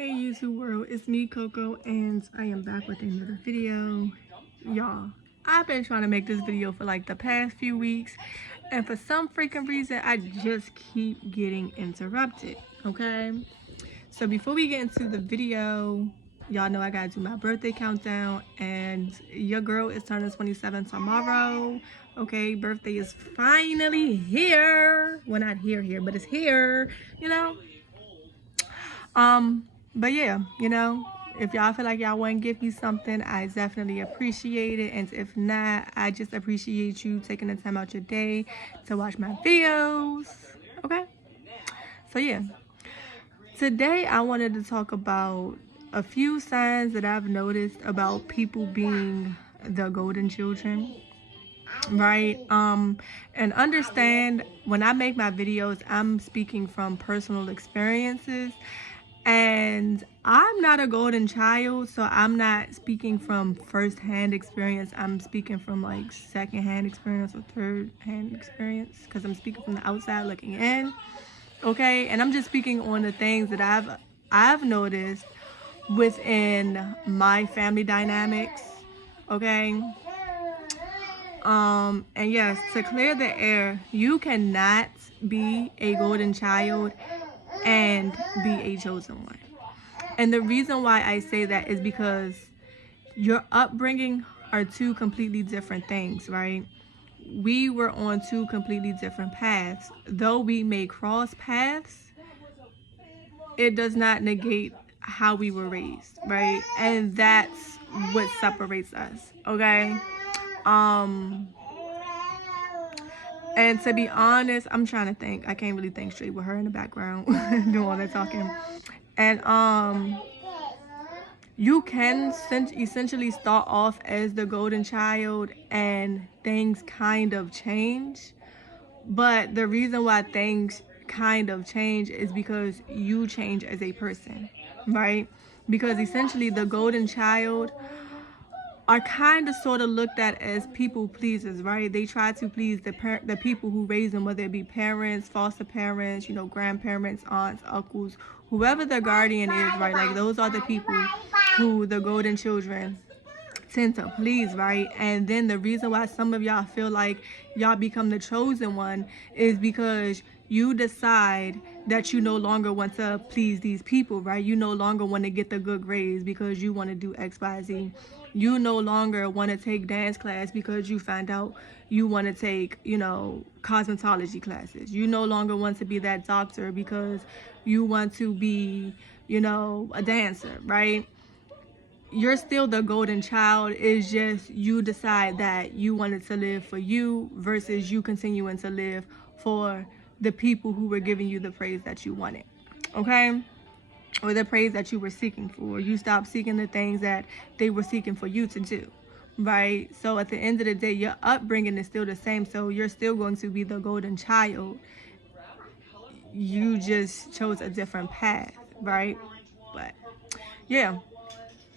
Hey YouTube world, it's me Coco and I am back with another video. Y'all, I've been trying to make this video for like the past few weeks and for some freaking reason I just keep getting interrupted, okay? So before we get into the video, y'all know I gotta do my birthday countdown and your girl is turning 27 tomorrow. Okay, birthday is finally here. Well, not here, but it's here, you know? But yeah, if y'all feel like y'all want to give me something, I definitely appreciate it. And if not, I just appreciate you taking the time out your day to watch my videos. Okay? So yeah. Today I wanted to talk about a few signs that I've noticed about people being the golden children. Right? And understand when I make my videos, I'm speaking from personal experiences. And I'm not a golden child, so I'm not speaking from first-hand experience. I'm speaking from like second-hand experience or third-hand experience because I'm speaking from the outside looking in. Okay, and I'm just speaking on the things that I've noticed within my family dynamics. Okay. And yes, to clear the air, you cannot be a golden child and be a chosen one. And the reason why I say that is because your upbringing are two completely different things, right? We were on two completely different paths. Though we may cross paths, it does not negate how we were raised, right? And that's what separates us, okay? And to be honest, I'm trying to think. I can't really think straight with her in the background doing all that talking. And you can essentially start off as the golden child and things kind of change. But the reason why things kind of change is because you change as a person, right? Because essentially the golden child are kind of sort of looked at as people pleasers, right? They try to please the people who raise them, whether it be parents, foster parents, grandparents, aunts, uncles, whoever the guardian is, right? Like those are the people who the golden children tend to please, right? And then the reason why some of y'all feel like y'all become the chosen one is because you decide that you no longer want to please these people, right? You no longer want to get the good grades because you want to do X, Y, Z. You no longer want to take dance class because you find out you want to take, cosmetology classes. You no longer want to be that doctor because you want to be, a dancer, right? You're still the golden child. It's just you decide that you wanted to live for you versus you continuing to live for the people who were giving you the praise that you wanted, okay? Or the praise that you were seeking for. You stopped seeking the things that they were seeking for you to do, right? So at the end of the day, your upbringing is still the same. So you're still going to be the golden child. You just chose a different path, right? But yeah.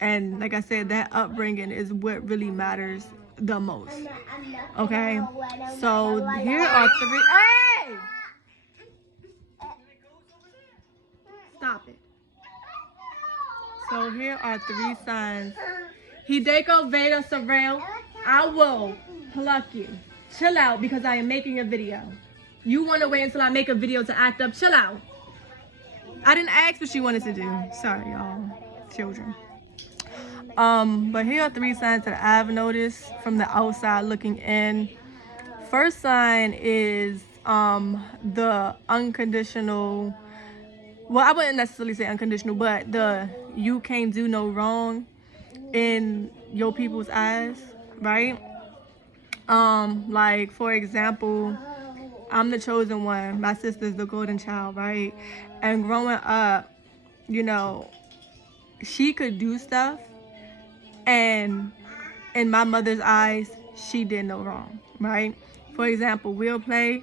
And like I said, that upbringing is what really matters the most. Okay? So here are three. Hey! Stop it. So here are three signs. Hideko Veda Sorrel, I will pluck you. Chill out because I am making a video. You want to wait until I make a video to act up? Chill out. I didn't ask what she wanted to do. Sorry, y'all. Children. But here are three signs that I've noticed from the outside looking in. First sign is the unconditional, well, I wouldn't necessarily say unconditional, but the you can't do no wrong in your people's eyes, right? Like for example, I'm the chosen one, my sister's the golden child, right? And growing up, she could do stuff, and in my mother's eyes, she did no wrong, right? For example, we'll play,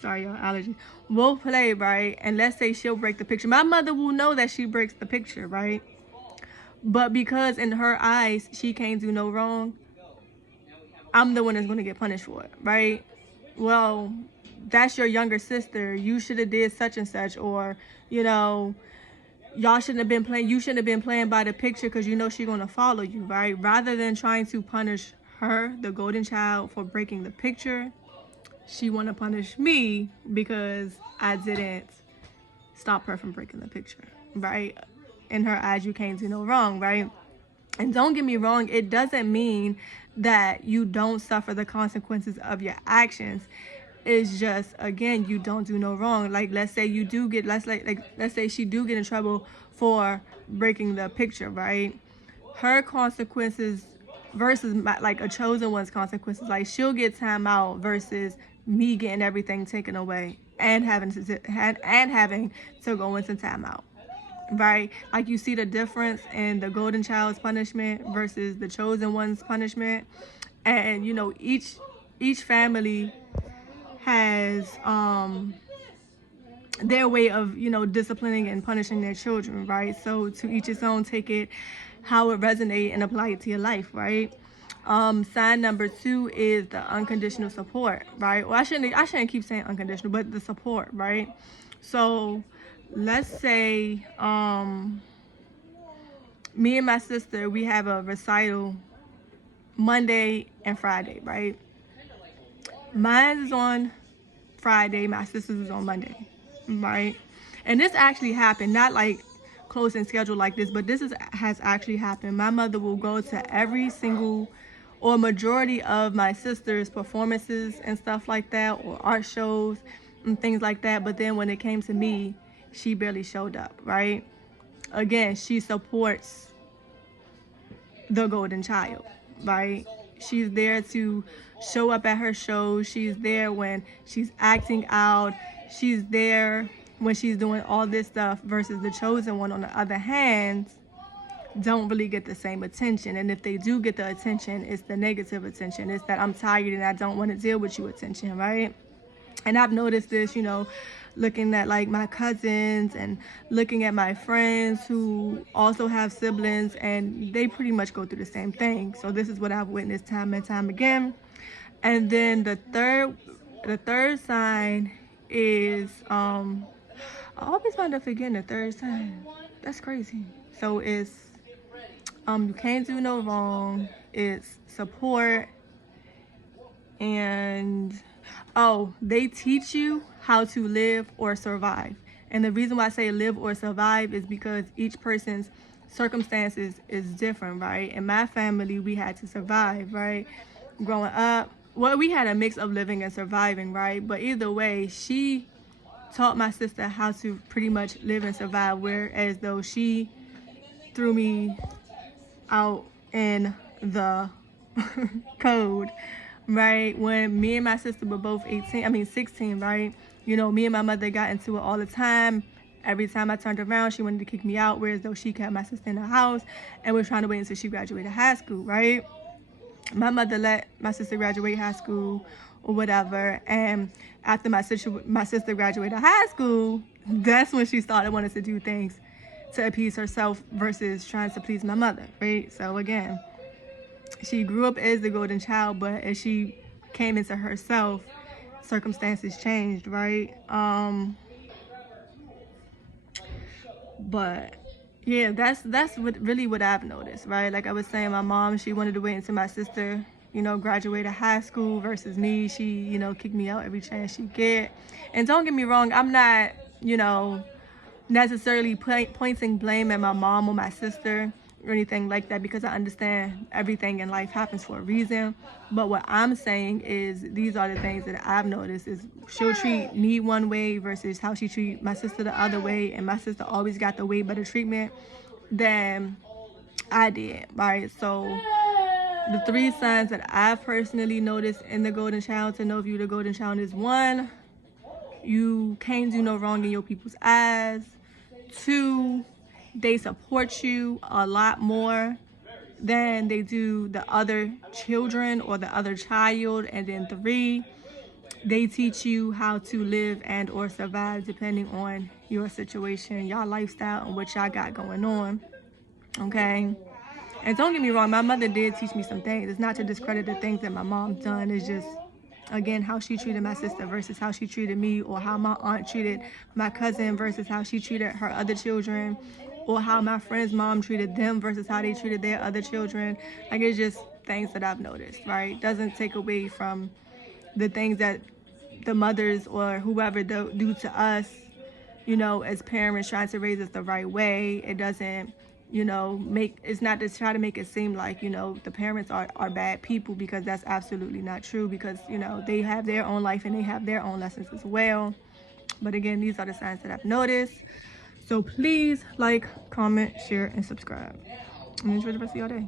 sorry y'all, allergy. We'll play, right? And let's say she'll break the picture. My mother will know that she breaks the picture, right? But because in her eyes, she can't do no wrong, I'm the one that's going to get punished for it, right? Well, that's your younger sister. You should have did such and such, or, y'all shouldn't have been playing. You shouldn't have been playing by the picture because you know she's gonna follow you, right? Rather than trying to punish her, the golden child, for breaking the picture, she want to punish me because I didn't stop her from breaking the picture, right? In her eyes, you can't do no wrong, right? And don't get me wrong, it doesn't mean that you don't suffer the consequences of your actions. It's just, again, you don't do no wrong. Like, let's say you do get, let's say she do get in trouble for breaking the picture, right? Her consequences versus like a chosen one's consequences, like she'll get time out versus me getting everything taken away and having to go into time out, right? Like, you see the difference in the golden child's punishment versus the chosen one's punishment. And you know, each family has their way of, you know, disciplining and punishing their children, right? So to each his own, take it how it resonates and apply it to your life, right? Sign number 2 is the unconditional support, right? Well, I shouldn't keep saying unconditional, but the support, right? So let's say me and my sister, we have a recital Monday and Friday, right? Mine is on Friday, my sister's is on Monday, right? And this actually happened, not like close in schedule like this, but has actually happened. My mother will go to every single or majority of my sister's performances and stuff like that, or art shows and things like that. But then when it came to me, she barely showed up, right? Again, she supports the golden child, right? She's there to show up at her shows. She's there when she's acting out. She's there when she's doing all this stuff, versus the chosen one, on the other hand, don't really get the same attention. And if they do get the attention, it's the negative attention. It's that I'm tired and I don't want to deal with you attention, right? And I've noticed this, you know, looking at like my cousins and looking at my friends who also have siblings, and they pretty much go through the same thing. So this is what I've witnessed time and time again. And then the third sign is I always wind up forgetting the third sign. That's crazy. So it's you can't do no wrong. It's support. And they teach you how to live or survive. And the reason why I say live or survive is because each person's circumstances is different, right? In my family, we had to survive, right? Growing up, well, we had a mix of living and surviving, right? But either way, she taught my sister how to pretty much live and survive, whereas though she threw me out in the code, right? When me and my sister were both 16, right? You know, me and my mother got into it all the time. Every time I turned around, she wanted to kick me out, whereas though she kept my sister in the house and was trying to wait until she graduated high school, right? My mother let my sister graduate high school or whatever, and after my sister graduated high school, that's when she started wanting to do things to appease herself versus trying to please my mother, right? So again, she grew up as the golden child, but as she came into herself, circumstances changed, right? But yeah, that's what I've noticed, right? Like I was saying, my mom, she wanted to wait until my sister, you know, graduated high school, versus me, she, you know, kicked me out every chance she get. And don't get me wrong, I'm not, you know, necessarily pointing blame at my mom or my sister or anything like that, because I understand everything in life happens for a reason. But what I'm saying is, these are the things that I've noticed, is she'll treat me one way versus how she treat my sister the other way, and my sister always got the way better treatment than I did, right? So the 3 signs that I've personally noticed in the golden child, to know if you're the golden child, is 1, you can't do no wrong in your people's eyes. 2, they support you a lot more than they do the other children or the other child. And then 3, they teach you how to live and or survive depending on your situation, your lifestyle, and what y'all got going on. Okay? And don't get me wrong, my mother did teach me some things. It's not to discredit the things that my mom done. It's just again, how she treated my sister versus how she treated me, or how my aunt treated my cousin versus how she treated her other children, or how my friend's mom treated them versus how they treated their other children. Like, it's just things that I've noticed, right? Doesn't take away from the things that the mothers or whoever do to us, you know, as parents, trying to raise us the right way. It doesn't, you know, it's not to try to make it seem like, you know, the parents are bad people, because that's absolutely not true, because, you know, they have their own life and they have their own lessons as well. But again, these are the signs that I've noticed. So please like, comment, share, and subscribe. And enjoy the rest of your day.